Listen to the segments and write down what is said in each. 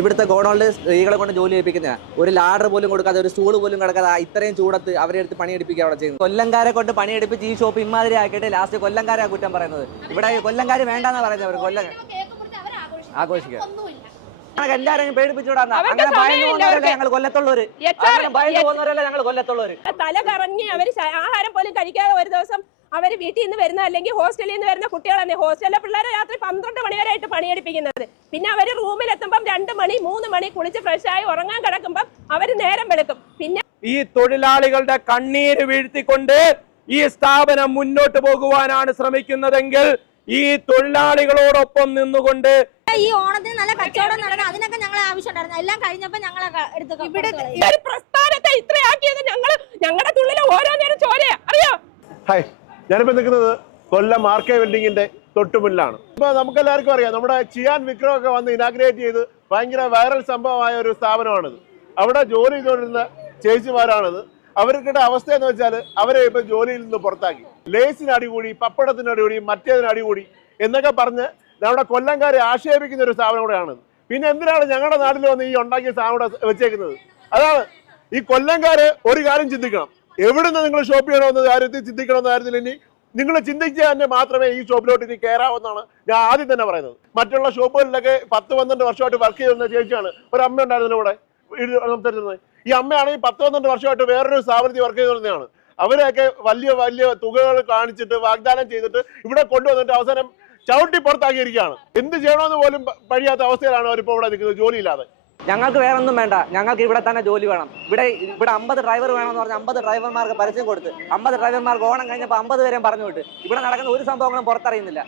ഇവിടുത്തെ ഗോഡൗണിൽ സ്ത്രീകളെ കൊണ്ട് ജോലി ചെയ്യിപ്പിക്കുന്ന. ഒരു ലാഡർ പോലും കൊടുക്കാതെ ഒരു സ്റ്റൂൾ പോലും കിടക്കാതെ ഇത്രയും ചൂടത്ത് അവരെ എടുത്ത് പണിയെടുപ്പിക്കുക അവിടെ ചെയ്യുന്നത്. കൊല്ലംകാരെ കൊണ്ട് പണിയെടുപ്പിച്ച് ഈ ഷോപ്പ് ഇമാതിരി ആക്കിയിട്ട് ലാസ്റ്റ് കൊല്ലംകാരാ കുറ്റം പറയുന്നത്. ഇവിടെ കൊല്ലംകാർ വേണ്ടെന്ന് പറയുന്നത് അവർ കൊല്ലം ആഘോഷിക്കുക. എല്ലാവരെയും പേടിപ്പിച്ചുവിടാന്ന് അങ്ങനെ ഭയന്ന് പോകുന്നവരല്ല. ഞങ്ങൾ കൊല്ലത്തുള്ളവര്? HR ഭയന്ന് പോകുന്നവരല്ല ഞങ്ങൾ കൊല്ലത്തുള്ളവര്? തല കറങ്ങി അവർ ആഹാരം പോലും കഴിക്കാതെ ഒരു ദിവസം അവർ വീട്ടിൽ നിന്ന് വരുന്ന അല്ലെങ്കിൽ ഹോസ്റ്റലിൽ നിന്ന് വരുന്ന കുട്ടികളാണ്. ഹോസ്റ്റലിലെ പിള്ളേരെ രാത്രി പന്ത്രണ്ട് മണിവരെയായിട്ട് പണിയെടുപ്പിക്കുന്നത്. പിന്നെ അവർ റൂമിലെത്തുമ്പം രണ്ട് മണി മൂന്ന് മണി കുളിച്ച് ഫ്രഷായി ആയി ഉറങ്ങാൻ കിടക്കുമ്പം അവർ നേരം വെളുക്കും. പിന്നെ ഈ തൊഴിലാളികളുടെ കണ്ണീര് വീഴ്ത്തിക്കൊണ്ട് ഈ സ്ഥാപനം മുന്നോട്ട് പോകുവാനാണ് ശ്രമിക്കുന്നതെങ്കിൽ ഈ തൊഴിലാളികളോടൊപ്പം നിന്നുകൊണ്ട് ഈ ഓണത്തിന് നല്ല കച്ചവടം നടന്ന അതിനൊക്കെ ഞങ്ങൾ ആവശ്യമുണ്ടായിരുന്നു. എല്ലാം കഴിഞ്ഞപ്പോ എടുത്ത് ഇവിടെ ഈ പ്രസ്ഥാനത്തെ ഇത്രയാക്കിയത് ഞങ്ങൾ ഞങ്ങളുടെ തുള്ളിലെ ഓരോ നേരം ചോരയാ. അറിയോ? ഹായ് ഞാനിപ്പോ നിൽക്കുന്നത് കൊല്ലം ആർ കെ വെൽഡിങ്ങിന്റെ തൊട്ടുമുല്ലാണ് ഇപ്പൊ നമുക്ക് എല്ലാവർക്കും അറിയാം നമ്മുടെ ചിയാൻ വിക്രം ഒക്കെ വന്ന് ഇനാഗ്രേറ്റ് ചെയ്ത് ഭയങ്കര വൈറൽ സംഭവമായ ഒരു സ്ഥാപനമാണിത്. അവിടെ ജോലി ചെയ്തുകൊണ്ടിരുന്ന ചേച്ചിമാരാണിത്. അവർക്കിടെ അവസ്ഥ എന്ന് വെച്ചാൽ അവരെ ഇപ്പൊ ജോലിയിൽ നിന്ന് പുറത്താക്കി. ലേസിന് അടികൂടി പപ്പടത്തിന് അടികൂടി മറ്റേതിന് അടികൂടി എന്നൊക്കെ പറഞ്ഞ് നമ്മുടെ കൊല്ലംകാരെ ആക്ഷേപിക്കുന്ന ഒരു സ്ഥാപനം കൂടെയാണിത്. പിന്നെ എന്തിനാണ് ഞങ്ങളുടെ നാട്ടിൽ വന്ന് ഈ ഉണ്ടാക്കിയ സ്ഥാപനം വെച്ചേക്കുന്നത്? അതാണ് ഈ കൊല്ലംകാര് ഒരു കാര്യം ചിന്തിക്കണം. എവിടുന്ന് നിങ്ങൾ ഷോപ്പ് ചെയ്യണമെന്ന കാര്യത്തിൽ ചിന്തിക്കണമെന്ന കാര്യത്തിൽ ഇനി. നിങ്ങൾ ചിന്തിച്ചാൽ തന്നെ മാത്രമേ ഈ ഷോപ്പിലോട്ട് ഇനി കയറാവുന്നതാണ് ഞാൻ ആദ്യം തന്നെ പറയുന്നത്. മറ്റുള്ള ഷോപ്പുകളിലൊക്കെ പത്ത് പന്ത്രണ്ട് വർഷമായിട്ട് വർക്ക് ചെയ്യുന്ന ചേച്ചിയാണ്. ഒരു അമ്മ ഉണ്ടായിരുന്നു ഇവിടെ. സംസാരിച്ചിരുന്നത് ഈ അമ്മയാണെങ്കിൽ പത്ത് പന്ത്രണ്ട് വർഷമായിട്ട് വേറൊരു സ്ഥാപനത്തിൽ വർക്ക് ചെയ്തിരുന്നതാണ് അവരെയൊക്കെ വലിയ വലിയ തുകകൾ കാണിച്ചിട്ട് വാഗ്ദാനം ചെയ്തിട്ട് ഇവിടെ കൊണ്ടുവന്നിട്ട് അവസാനം ചവിട്ടി പുറത്താക്കിയിരിക്കുകയാണ്. എന്ത് ചെയ്യണമെന്ന് പോലും പഴിയാത്ത അവസ്ഥയിലാണ് അവരിപ്പോൾ ഇവിടെ നിൽക്കുന്നത്. ജോലിയില്ലാതെ. ഞങ്ങൾക്ക് വേറെ ഒന്നും വേണ്ട. ഞങ്ങൾക്ക് ഇവിടെ തന്നെ ജോലി വേണം. ഇവിടെ ഇവിടെ അമ്പത് ഡ്രൈവർ വേണമെന്ന് പറഞ്ഞാൽ അമ്പത് ഡ്രൈവർമാർക്ക് പരസ്യം കൊടുത്ത് അമ്പത് ഡ്രൈവർമാർക്ക് ഓണം കഴിഞ്ഞപ്പോൾ അമ്പത് പേരെയും പറഞ്ഞു വിട്ട്. ഇവിടെ നടക്കുന്ന ഒരു സംഭവങ്ങളും പുറത്തറിയുന്നില്ല.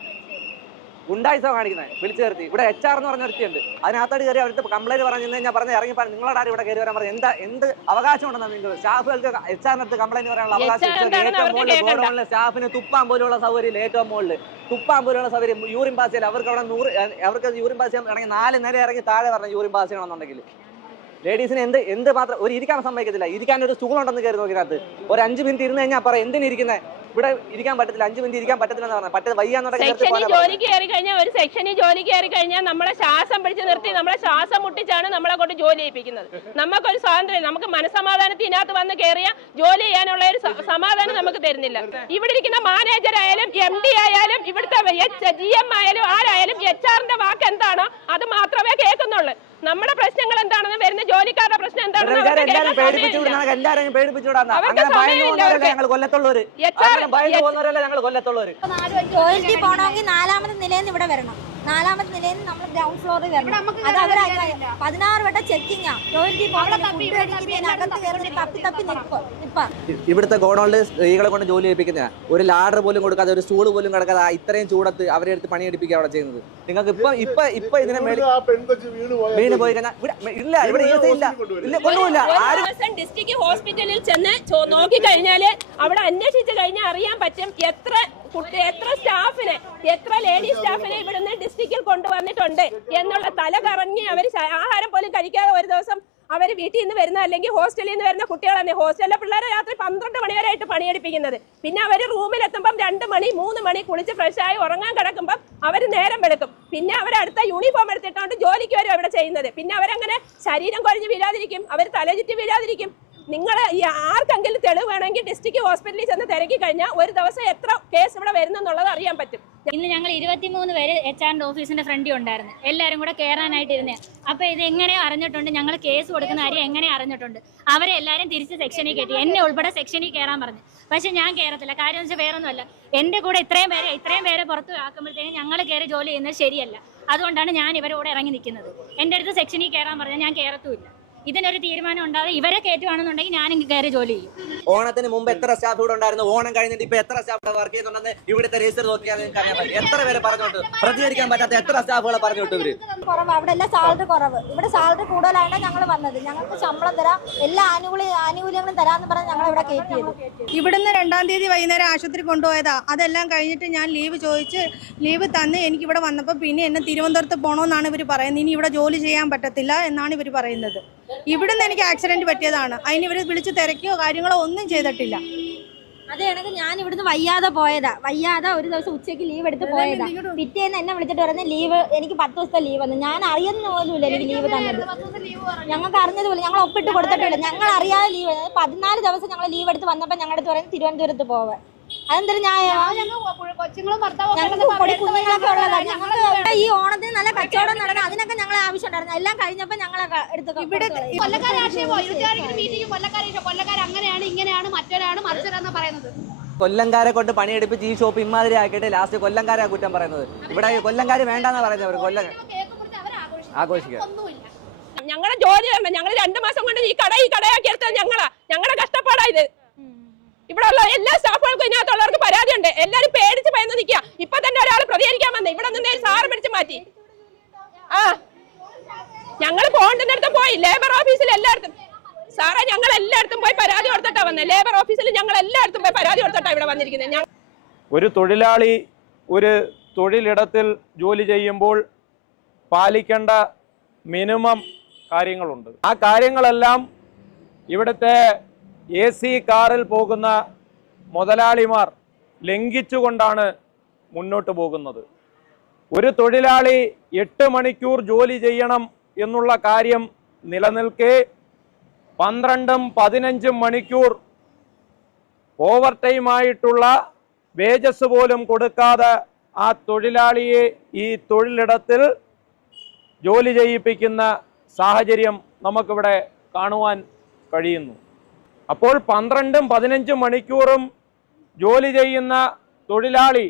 ഉണ്ടായിസം കാണിക്കുന്നത് വിളിച്ചു നിർത്തി ഇവിടെ എച്ച് ആർ എന്ന് പറഞ്ഞ ഒരുത്തിയുണ്ട്. അതിനകത്തോട്ട് കയറി അവിടുത്തെ കംപ്ലൈന്റ് പറഞ്ഞു കഴിഞ്ഞാൽ പറഞ്ഞ ഇറങ്ങി പറഞ്ഞു നിങ്ങളോട് ആരും ഇവിടെ കയറി വരാൻ പറഞ്ഞു. എന്താ എന്ത് അവകാശം ഉണ്ടെന്നാണ് നിങ്ങൾ സ്റ്റാഫുകൾക്ക് എച്ച് ആറിന് അടുത്ത് കംപ്ലൈന്റ് പറയാനുള്ള അവകാശം ഏറ്റവും മുകളിൽ. ഗോഡൌണിലെ സ്റ്റാഫിന് തുപ്പാൻ പോലുള്ള സൗകര്യം ഏറ്റവും മുകളിൽ തുപ്പാൻ പോലുള്ള സൗകര്യം യൂറിൻ പാസ് ചെയ്യാൻ അവർക്ക് അവിടെ നൂറ് അവർക്ക് യൂറിൻ പാസ് ചെയ്യാൻ ഇറങ്ങി നാല് നേരം ഇറങ്ങി താഴെ പറഞ്ഞു യൂറിൻ പാസ് ചെയ്യണമെന്നുണ്ടെങ്കിൽ ലേഡീസിന് എന്ത് എന്ത് മാത്രം ഒരു ഇരിക്കാൻ സമ്മതിക്കത്തില്ല. ഇരിക്കാൻ ഒരു സുഖം ഉണ്ടെന്ന് കയറി നോക്കിനകത്ത് ഒരു അഞ്ച് മിനിറ്റ് ഇരുന്ന് കഴിഞ്ഞാൽ പറ എന്തിനിരിക്കുന്നത് ഇവിടെ ഇരിക്കാൻ പറ്റത്തില്ല അഞ്ചു മിനിറ്റ് ഇരിക്കാൻ പറ്റത്തില്ലെന്ന് പറഞ്ഞാൽ പറ്റത് വയ്യാന്നുണ്ടെങ്കിൽ ജോലിക്ക് കയറി കഴിഞ്ഞാൽ ഒരു സെക്ഷനിൽ ജോലി കയറി കഴിഞ്ഞാൽ നമ്മളെ ശ്വാസം പിടിച്ച് നിർത്തി നമ്മളെ ശ്വാസം മുട്ടിച്ചാണ് നമ്മളെ കൊണ്ട് ജോലി ചെയ്യിപ്പിക്കുന്നത്. നമുക്കൊരു സ്വാതന്ത്ര്യം നമുക്ക് മനസമാധാനത്തിനകത്ത് വന്ന് കയറിയ ജോലി ചെയ്യാനുള്ള ഒരു സമാധാനം നമുക്ക് തരുന്നില്ല. ഇവിടെ ഇരിക്കുന്ന മാനേജർ ആയാലും എം ഡി ആയാലും ഇവിടുത്തെ ജി എം ആയാലും ആരായാലും എച്ച് ആറിന്റെ വാക്ക് എന്താണോ അത് മാത്രമേ കേൾക്കുന്നുള്ളൂ. നമ്മുടെ പ്രശ്നങ്ങൾ എന്താണെന്ന് വരുന്ന ജോലിക്കാരുടെ പ്രശ്നം എന്താണെന്ന് ഇവരെ അവർക്ക് എല്ലാരും കേൾക്കാൻ പേടിപ്പിച്ചു സമയമില്ല. വിടുന്ന എല്ലാരും പേടിപ്പിച്ചു വിടാന്ന് അവർക്ക് അങ്ങനെ ഭയന്ന് സമയമില്ല പോകുന്നവരല്ല ഞങ്ങൾ കൊല്ലത്തുള്ളവര്? HR അങ്ങനെ ഭയന്ന് പോകുന്നവരല്ല ഞങ്ങൾ കൊല്ലത്തുള്ളവര്? ടോയ്ലറ്റിൽ പോകണമെങ്കിൽ നാലാമത്തെ നിലയിൽ നിന്ന് ഇവിടെ വരണം. നാലാമത്തെ നിലയിൽ നിന്ന് നമ്മൾ ഗ്രൗണ്ട് ഫ്ലോറിൽ വരണം. അത് അവർ പതിനാറ് വട്ടം ചെക്കിങ്ങാ ടോയ്ലറ്റിൽ അകത്ത് തപ്പി തപ്പി ഇപ്പൊ ഇവിടുത്തെ ഗോഡൌണിൽ സ്ത്രീകളെ കൊണ്ട് ജോലി ചെയ്യിപ്പിക്കുന്ന. ഒരു ലാഡർ പോലും കൊടുക്കാതെ ഒരു സ്റ്റൂൾ പോലും കിടക്കാതെ ഇത്രയും ചൂടത്ത് അവരെ എടുത്ത് പണിയെടുപ്പിക്കുക അവിടെ ചെയ്യുന്നത്. നിങ്ങൾക്ക് ഇപ്പൊ ഇപ്പൊ ഇപ്പൊ ഇതിനെ പെൺകൊച്ച് വീണ് പോയി കഴിഞ്ഞാൽ ഇവിടെ ഇല്ല ഇവിടെ ഇല്ല. ഇല്ല. കൊണ്ടുപോയില്ല ഡിസ്ട്രിക്ട് ഹോസ്പിറ്റലിൽ ചെന്ന് നോക്കി കഴിഞ്ഞാൽ അവിടെ അന്വേഷിച്ച് കഴിഞ്ഞാൽ അറിയാൻ പറ്റും എത്ര കുട്ടി എത്ര സ്റ്റാഫിനെ എത്ര ലേഡി സ്റ്റാഫിനെ ഇവിടുന്ന് ഡിസ്ട്രിക്റ്റിൽ കൊണ്ടുവന്നിട്ടുണ്ട് എന്നുള്ള തല കറങ്ങി അവർ ആഹാരം പോലും കഴിക്കാതെ ഒരു ദിവസം അവർ വീട്ടിൽ നിന്ന് വരുന്ന അല്ലെങ്കിൽ ഹോസ്റ്റലിൽ നിന്ന് വരുന്ന കുട്ടികളാണ്. ഹോസ്റ്റലിലെ പിള്ളേരെ രാത്രി പന്ത്രണ്ട് മണി വരെ ആയിട്ട് പണിയെടുപ്പിക്കുന്നത്. പിന്നെ അവർ റൂമിലെത്തുമ്പം രണ്ട് മണി മൂന്ന് മണി കുളിച്ച് ഫ്രഷായി ഉറങ്ങാൻ കിടക്കുമ്പം അവർ നേരം വെളുക്കും. പിന്നെ അവർ അടുത്ത യൂണിഫോം എടുത്തിട്ടുണ്ട് ജോലിക്ക് വരും അവിടെ ചെയ്യുന്നത്. പിന്നെ അവരങ്ങനെ ശരീരം കുറഞ്ഞ് വീഴാതിരിക്കും അവർ തലചുറ്റി വീഴാതിരിക്കും. നിങ്ങൾ ഈ ആർക്കെങ്കിലും തെളിവ് വേണമെങ്കിൽ ഡിസ്ട്രിക്ട് ഹോസ്പിറ്റലിൽ ചെന്ന് തിരക്കി കഴിഞ്ഞാൽ ഒരു ദിവസം എത്ര കേസ് ഇവിടെ വരുന്നെന്നുള്ളത് അറിയാൻ പറ്റും. ഇന്ന് ഞങ്ങൾ ഇരുപത്തിമൂന്ന് പേര് എച്ച് ആറിന്റെ ഓഫീസിന്റെ ഫ്രണ്ടി ഉണ്ടായിരുന്നു. എല്ലാവരും കൂടെ കയറാനായിട്ട് ഇരുന്നേ. അപ്പൊ ഇത് എങ്ങനെയോ അറിഞ്ഞിട്ടുണ്ട്? ഞങ്ങൾ കേസ് കൊടുക്കുന്ന കാര്യം എങ്ങനെ അറിഞ്ഞിട്ടുണ്ട്? അവരെ എല്ലാവരും തിരിച്ച് സെക്ഷനിൽ കയറ്റി. എന്നെ ഉൾപ്പെടെ സെക്ഷനിൽ കയറാൻ പറഞ്ഞു. പക്ഷെ ഞാൻ കയറത്തില്ല കാര്യം വെച്ചാൽ വേറൊന്നുമല്ല. എന്റെ കൂടെ ഇത്രയും പേരെ ഇത്രയും പേരെ പുറത്തു ആക്കുമ്പോഴത്തേക്കും ഞങ്ങൾ കയറി ജോലി ചെയ്യുന്നത് ശരിയല്ല. അതുകൊണ്ടാണ് ഞാൻ ഇവരോട് ഇറങ്ങി നിൽക്കുന്നത്. എന്റെ അടുത്ത് സെക്ഷനിൽ കയറാൻ പറഞ്ഞാൽ ഞാൻ കയറത്തുമില്ല ഇതിനൊരു തീരുമാനം ഉണ്ടാകും ഇവരെ കയറ്റുവാണെന്നുണ്ടെങ്കിൽ ഞാൻ ഇങ്ങ് കയറി ജോലി ചെയ്യും. ഓണത്തിന് മുമ്പ് എത്ര സ്റ്റാഫ് ഇവിടെ ഉണ്ടായിരുന്നു? ഓണം കഴിഞ്ഞിട്ട് ഇപ്പൊ എത്ര സ്റ്റാഫ് വർക്ക് ചെയ്യുന്നുണ്ടെന്ന് ഇവിടുത്തെ രജിസ്റ്റർ നോക്കിയാൽ നിങ്ങൾക്ക് അറിയാൻ പറ്റും. എത്ര പേര് പറഞ്ഞോട്ട് പ്രതികരിക്കാൻ പറ്റാത്ത എത്ര സ്റ്റാഫുകളെ പറഞ്ഞു വിട്ടു ഇവർ? കുറവ്. അവിടെ എല്ലാം സാലറി കുറവ്. ഇവിടെ സാലറി കൂടുതലായിട്ടാണ് ഞങ്ങൾ വന്നത്. ഞങ്ങൾക്ക് ശമ്പളം തരാം. എല്ലാ ആനുകൂല്യ ആനുകൂല്യങ്ങളും തരാമെന്ന് പറഞ്ഞ് ഞങ്ങൾ ഇവിടെ കയറ്റിയത്. ഇവിടുന്ന് രണ്ടാം തീയതി വൈകുന്നേരം ആശുപത്രി കൊണ്ടുപോയതാ. അതെല്ലാം കഴിഞ്ഞിട്ട് ഞാൻ ലീവ് ചോദിച്ച് ലീവ് തന്ന് എനിക്ക് ഇവിടെ വന്നപ്പോൾ പിന്നെ എന്നെ തിരുവനന്തപുരത്ത് പോകണമെന്നാണ് ഇവർ പറയുന്നത്. ഇനി ഇവിടെ ജോലി ചെയ്യാൻ പറ്റത്തില്ല എന്നാണ് ഇവർ പറയുന്നത്. ഇവിടുന്ന് എനിക്ക് ആക്സിഡന്റ് പറ്റിയതാണ്. അതിന് ഇവർ വിളിച്ച് തിരക്കിയോ കാര്യങ്ങളോ ഒന്നും ചെയ്തിട്ടില്ല. അത് കണക്ക് ഞാൻ ഇവിടുന്ന് വയ്യാതെ പോയതാ. വയ്യാതെ ഒരു ദിവസം ഉച്ചയ്ക്ക് ലീവ് എടുത്ത് പോയതാ. പിറ്റേന്ന് എന്നെ വിളിച്ചിട്ട് പറഞ്ഞ ലീവ് എനിക്ക് പത്ത് ദിവസത്തെ ലീവ് വന്നു. ഞാൻ അറിയുന്ന പോലുമില്ല എനിക്ക് ലീവ് തന്നത്. ഞങ്ങൾക്ക് അറിഞ്ഞതുപോലെ ഞങ്ങൾ ഒപ്പിട്ട് കൊടുത്തിട്ടില്ല. ഞങ്ങൾ അറിയാതെ ലീവ് പതിനാല് ദിവസം ഞങ്ങൾ ലീവ് എടുത്ത് വന്നപ്പോൾ ഞങ്ങളുടെ അടുത്ത് പറയുന്നത് തിരുവനന്തപുരത്ത് പോവാൻ അതെന്തൊരു ന്യായം? കൊച്ചുങ്ങളും ഭർത്താവും ഒക്കെ ഞങ്ങൾക്ക് കുഞ്ഞുങ്ങളൊക്കെ ഞങ്ങൾക്ക് ഈ ഓണത്തിന് നല്ല കച്ചവടം അതിനൊക്കെ എല്ലാം കഴിഞ്ഞപ്പോ ഞങ്ങളെ എടുത്തു ഇവിടെ മീറ്റിംഗ് കൊല്ലക്കാർ അങ്ങനെയാണ് ഇങ്ങനെയാണ് മറ്റൊരാണ് മറിച്ചൊരാന്ന് പറയുന്നത്. കൊല്ലംകാരെ കൊണ്ട് പണിയെടുപ്പിച്ച് ഈ ഷോപ്പ് ഇമാതിരി ആക്കിയിട്ട് ലാസ്റ്റ് കൊല്ലംകാരെ കുറ്റം പറയുന്നത്. ഇവിടെ കൊല്ലംകാര് വേണ്ടെന്നാ പറയുന്നത് അവർ കൊല്ലം ആഘോഷിക്കുക. ഒന്നുമില്ല. ഞങ്ങളുടെ ജോലി ഞങ്ങൾ രണ്ടു മാസം കൊണ്ട് ഈ കട ഈ കടയാക്കി എടുത്തത് ഞങ്ങളാ. ഞങ്ങളുടെ കഷ്ടപ്പാടാ ഇത്. ഇവിടെ ഉള്ള എല്ലാ സ്റ്റാഫുകൾക്കും ഇതിനകത്തുള്ളവർക്ക് പരാതിയുണ്ട്. എല്ലാരും പേടിച്ച് ഭയന്ന് നിൽക്കുക ഇപ്പൊ തന്നെ ഒരാൾ പ്രതികരിക്കാൻ വന്നേ. ഇവിടെ നിന്നേ സാറ് പിടിച്ച് മാറ്റി. ആ. ഞങ്ങൾ പോകേണ്ടടുത്ത് പോയി. ലേബർ ഓഫീസിൽ എല്ലായിടത്തും. സാറേ ഞങ്ങൾ എല്ലായിടത്തും പോയി പരാതി കൊടുത്തിട്ടാ വന്നത് ലേബർ ഓഫീസിൽ ഞങ്ങൾ എല്ലായിടത്തും പോയി പരാതി കൊടുത്തിട്ടാ ഇവിടെ വന്നിരിക്കുന്നത് ഒരു തൊഴിലാളി ഒരു തൊഴിലിടത്തിൽ ജോലി ചെയ്യുമ്പോൾ പാലിക്കേണ്ട മിനിമം കാര്യങ്ങളുണ്ട്. ആ കാര്യങ്ങളെല്ലാം ഇവിടുത്തെ എ സി കാറിൽ പോകുന്ന മുതലാളിമാർ ലംഘിച്ചുകൊണ്ടാണ് മുന്നോട്ട് പോകുന്നത്. ഒരു തൊഴിലാളി എട്ട് മണിക്കൂർ ജോലി ചെയ്യണം എന്നുള്ള കാര്യം നിലനിൽക്കെ പന്ത്രണ്ടും പതിനഞ്ചും മണിക്കൂർ ഓവർ ടൈമായിട്ടുള്ള വേജസ് പോലും കൊടുക്കാതെ ആ തൊഴിലാളിയെ ഈ തൊഴിലിടത്തിൽ ജോലി ചെയ്യിപ്പിക്കുന്ന സാഹചര്യം നമുക്കിവിടെ കാണുവാൻ കഴിയുന്നു. അപ്പോൾ പന്ത്രണ്ടും പതിനഞ്ചും മണിക്കൂറും ജോലി ചെയ്യുന്ന തൊഴിലാളി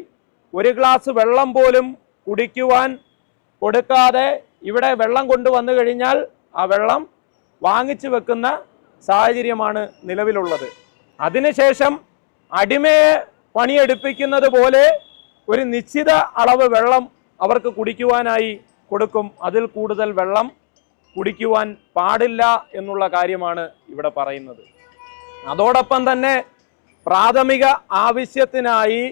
ഒരു ഗ്ലാസ് വെള്ളം പോലും കുടിക്കുവാൻ കൊടുക്കാതെ ഇവിടെ വെള്ളം കൊണ്ടുവന്നു കഴിഞ്ഞാൽ ആ വെള്ളം വാങ്ങിച്ചു വെക്കുന്ന സാഹചര്യമാണ് നിലവിലുള്ളത്. അതിനുശേഷം അടിമയെ പണിയെടുപ്പിക്കുന്നത് പോലെ ഒരു നിശ്ചിത അളവ് വെള്ളം അവർക്ക് കുടിക്കുവാനായി കൊടുക്കും. അതിൽ കൂടുതൽ വെള്ളം കുടിക്കുവാൻ പാടില്ല എന്നുള്ള കാര്യമാണ് ഇവിടെ പറയുന്നത്. അതോടൊപ്പം തന്നെ പ്രാഥമിക ആവശ്യത്തിനായി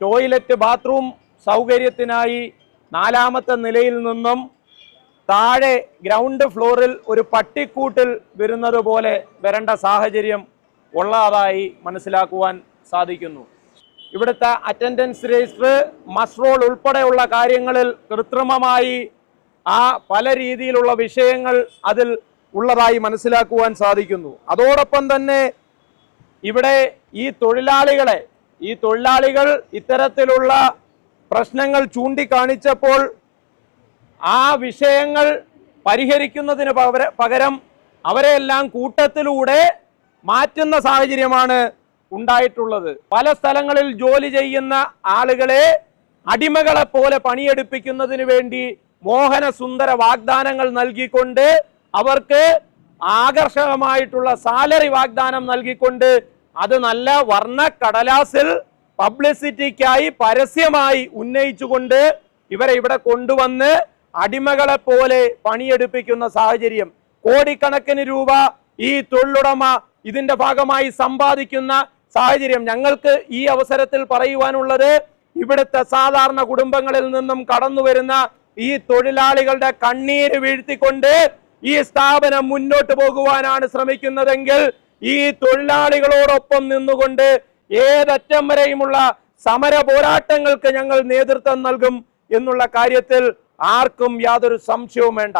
ടോയ്ലറ്റ് ബാത്റൂം സൗകര്യത്തിനായി നാലാമത്തെ നിലയിൽ നിന്നും താഴെ ഗ്രൗണ്ട് ഫ്ലോറിൽ ഒരു പട്ടിക്കൂട്ടിൽ വരുന്നത് പോലെ വരേണ്ട സാഹചര്യം ഉള്ളതായി മനസ്സിലാക്കുവാൻ സാധിക്കുന്നു. ഇവിടുത്തെ അറ്റൻഡൻസ് രജിസ്റ്റർ മസ്റോൾ ഉൾപ്പെടെയുള്ള കാര്യങ്ങളിൽ കൃത്രിമമായി ആ പല രീതിയിലുള്ള വിഷയങ്ങൾ അതിൽ ഉള്ളതായി മനസ്സിലാക്കുവാൻ സാധിക്കുന്നു. അതോടൊപ്പം തന്നെ ഇവിടെ ഈ തൊഴിലാളികളെ ഈ തൊഴിലാളികൾ ഇത്തരത്തിലുള്ള പ്രശ്നങ്ങൾ ചൂണ്ടിക്കാണിച്ചപ്പോൾ ആ വിഷയങ്ങൾ പരിഹരിക്കുന്നതിന് പകര- അവരെല്ലാം കൂട്ടത്തിലൂടെ മാറ്റുന്ന സാഹചര്യമാണ് ഉണ്ടായിട്ടുള്ളത്. പല സ്ഥലങ്ങളിൽ ജോലി ചെയ്യുന്ന ആളുകളെ അടിമകളെ പോലെ പണിയെടുപ്പിക്കുന്നതിന് വേണ്ടി മോഹന സുന്ദര വാഗ്ദാനങ്ങൾ നൽകിക്കൊണ്ട് അവർക്ക് ആകർഷകമായിട്ടുള്ള സാലറി വാഗ്ദാനം നൽകിക്കൊണ്ട് അത് നല്ല വർണ കടലാസിൽ പബ്ലിസിറ്റിക്കായി പരസ്യമായി ഉന്നയിച്ചുകൊണ്ട് ഇവരെ ഇവിടെ കൊണ്ടുവന്ന് അടിമകളെ പോലെ പണിയെടുപ്പിക്കുന്ന സാഹചര്യം. കോടിക്കണക്കിന് രൂപ ഈ തൊഴിലുടമ ഇതിന്റെ ഭാഗമായി സമ്പാദിക്കുന്ന സാഹചര്യം. ഞങ്ങൾക്ക് ഈ അവസരത്തിൽ പറയുവാനുള്ളത് ഇവിടുത്തെ സാധാരണ കുടുംബങ്ങളിൽ നിന്നും കടന്നു വരുന്ന ഈ തൊഴിലാളികളുടെ കണ്ണീര് വീഴ്ത്തിക്കൊണ്ട് ഈ സ്ഥാപനം മുന്നോട്ട് പോകുവാനാണ് ശ്രമിക്കുന്നതെങ്കിൽ ഈ തൊഴിലാളികളോടൊപ്പം നിന്നുകൊണ്ട് ഏതറ്റം വരെയുമുള്ള സമര പോരാട്ടങ്ങൾക്ക് ഞങ്ങൾ നേതൃത്വം നൽകും എന്നുള്ള കാര്യത്തിൽ ആർക്കും യാതൊരു സംശയവും വേണ്ട.